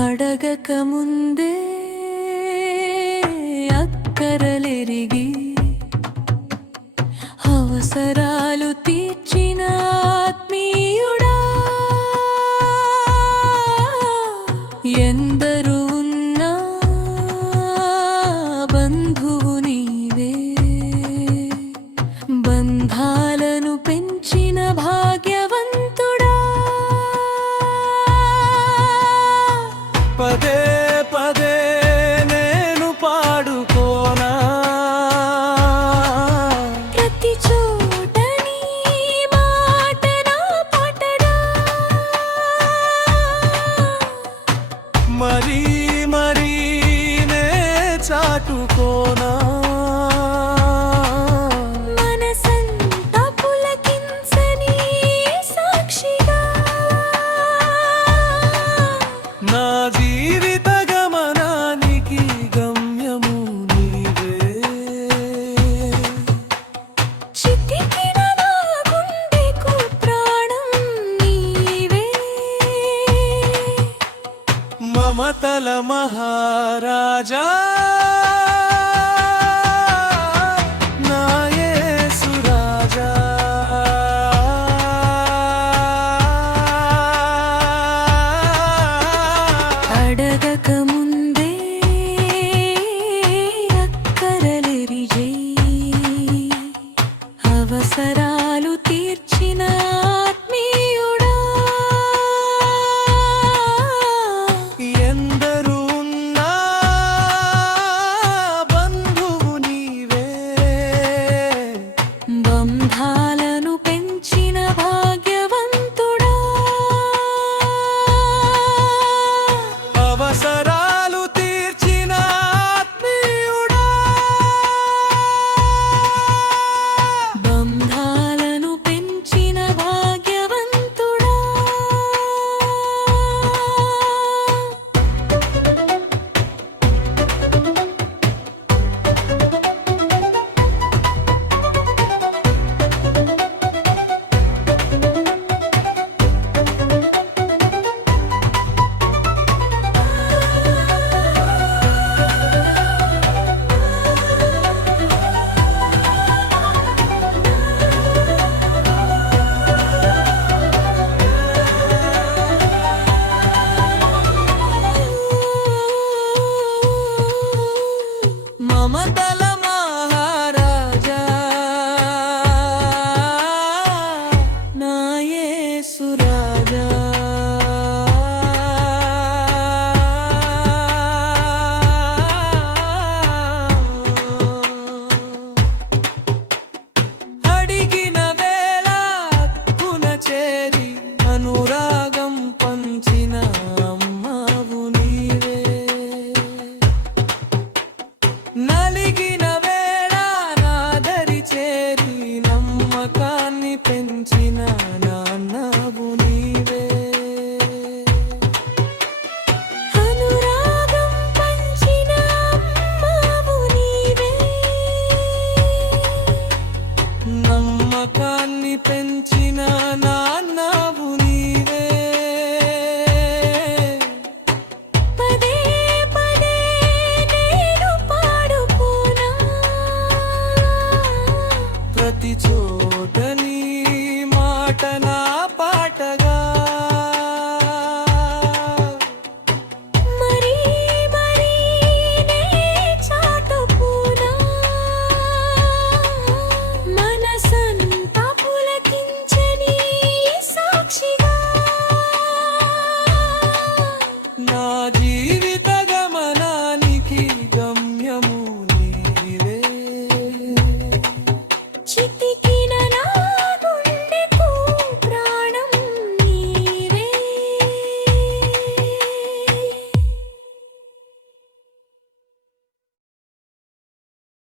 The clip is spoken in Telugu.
అడగక ముందే అక్కరలెరిగి అవసరాలు చాటుకోనా? మనసంతా పులకించని సాక్షిగా. నా జీవిత గమనానికి గమ్యము నీవే. చితికిన నా గుండెకు ప్రాణం నీవే. మమతల మహారాజా. చేరి నమ్మకాన్ని పెంచిన నాన్నవు నమ్మకాన్ని పెంచిన నాన్న